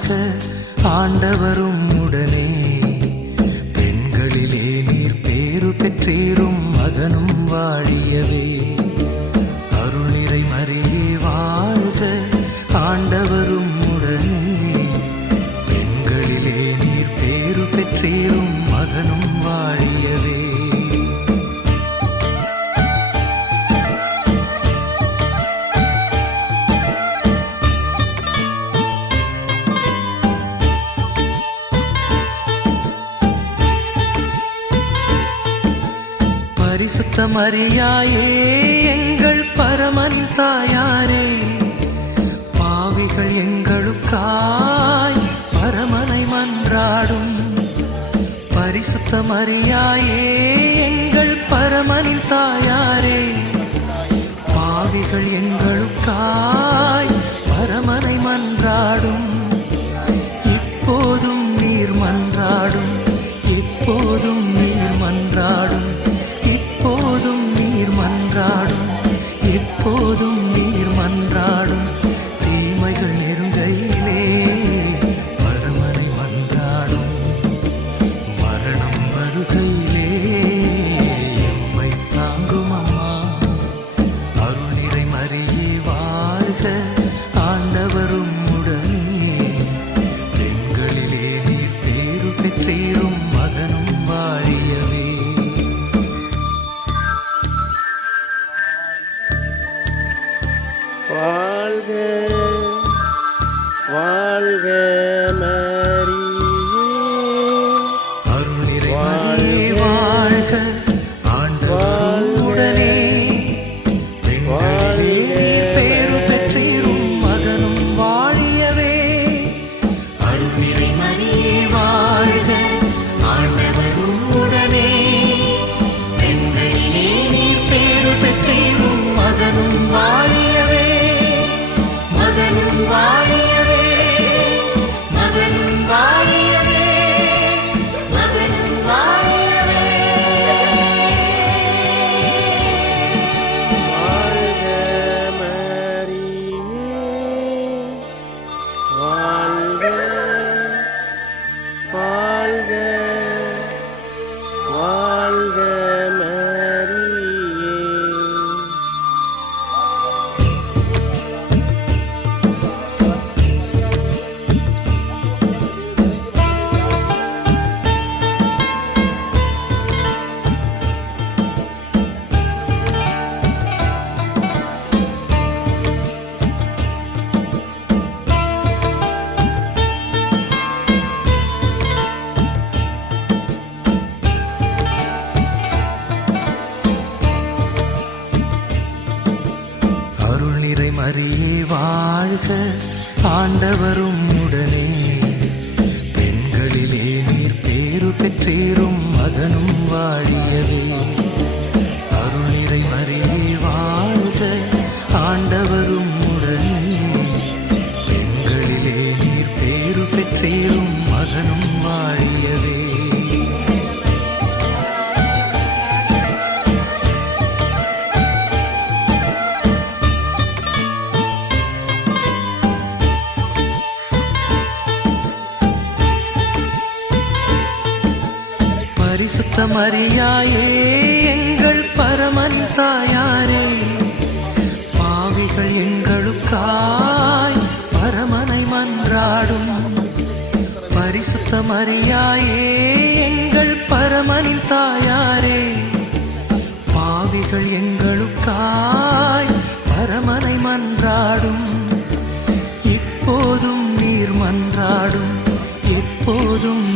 வாழ்க ஆண்டவரும் உடனே. பெண்களிலே நீர் பேறு பெற்றீரும் மகனும் வாழியவே. அருள் நிறை மரியே வாழ்க ஆண்டவரும் உடனே. பெண்களிலே நீர் பேறு பெற்றீரும் மகனும் வாழியவே. பரிசுத்த மரியாயே எங்கள் பரமன் தாயாரே, பாவிகள் எங்களுக்காய் பரமனை மன்றாடும். பரிசுத்த மரியாயே எங்கள் பரமனின் தாயாரே, பாவிகள் எங்களுக்காய் பரமனை மன்றாடும். இப்போதும் நீர் மன்றாடும், எப்போதும் நீர் மன்றாடும். இப்போதும் நீர் மன்றாடும், எப்போதும் நீர் மன்றாடும். தீமைகள் நெருங்கையிலே பரமனை மன்றாடும். மரணம் வருகையிலே எம்மை தாங்கும் அம்மா. அருள் நிறை மரியே வாழ்க ஆண்டவரும் உடனே. பெண்களிலே நீர் பேறு பெற்றீரும் மகனும் வாழியவே. வாழ்க வாழ்க மரியே, அருள் நிறை மரியே வாழ்க ஆண்டவரும் உடனே. பெண்களிலே நீர் பேறு பெற்றீரும் மகனும் வாழியவே. அருள் நிறை மரியே வாழ்க ஆண்டவரும் உடனே. பெண்களிலே நீர் பேறு பெற்றீரும் மகனும் வாழியவே. மகனும் வாழியவே, மகனும் வாழியவே, மகனும் வாழியவே. வாழ்க மரியே, வாழ்க வாழ்க வாழ்க மரியே. அருள் நிறை மரியே வாழ்க ஆண்டவரும் உடனே. பெண்களிலே நீர் பேறு பெற்றீரும் மகனும் வாழியவே. அருள் நிறை மரியே வாழ்க ஆண்டவரும் உடனே. பெண்களிலே நீர் பேறு பெற்றீரும் மகனும் வாழியவே. பரிசுத்த மரியாயே எங்கள் பரமன் தாயாரே, பாவிகள் எங்களுக்காய் பரமனை மன்றாடும். பரிசுத்த மரியாயே எங்கள் பரமனின் தாயாரே, பாவிகள் எங்களுக்காய் பரமனை மன்றாடும். இப்போதும் நீர் மன்றாடும், எப்போதும்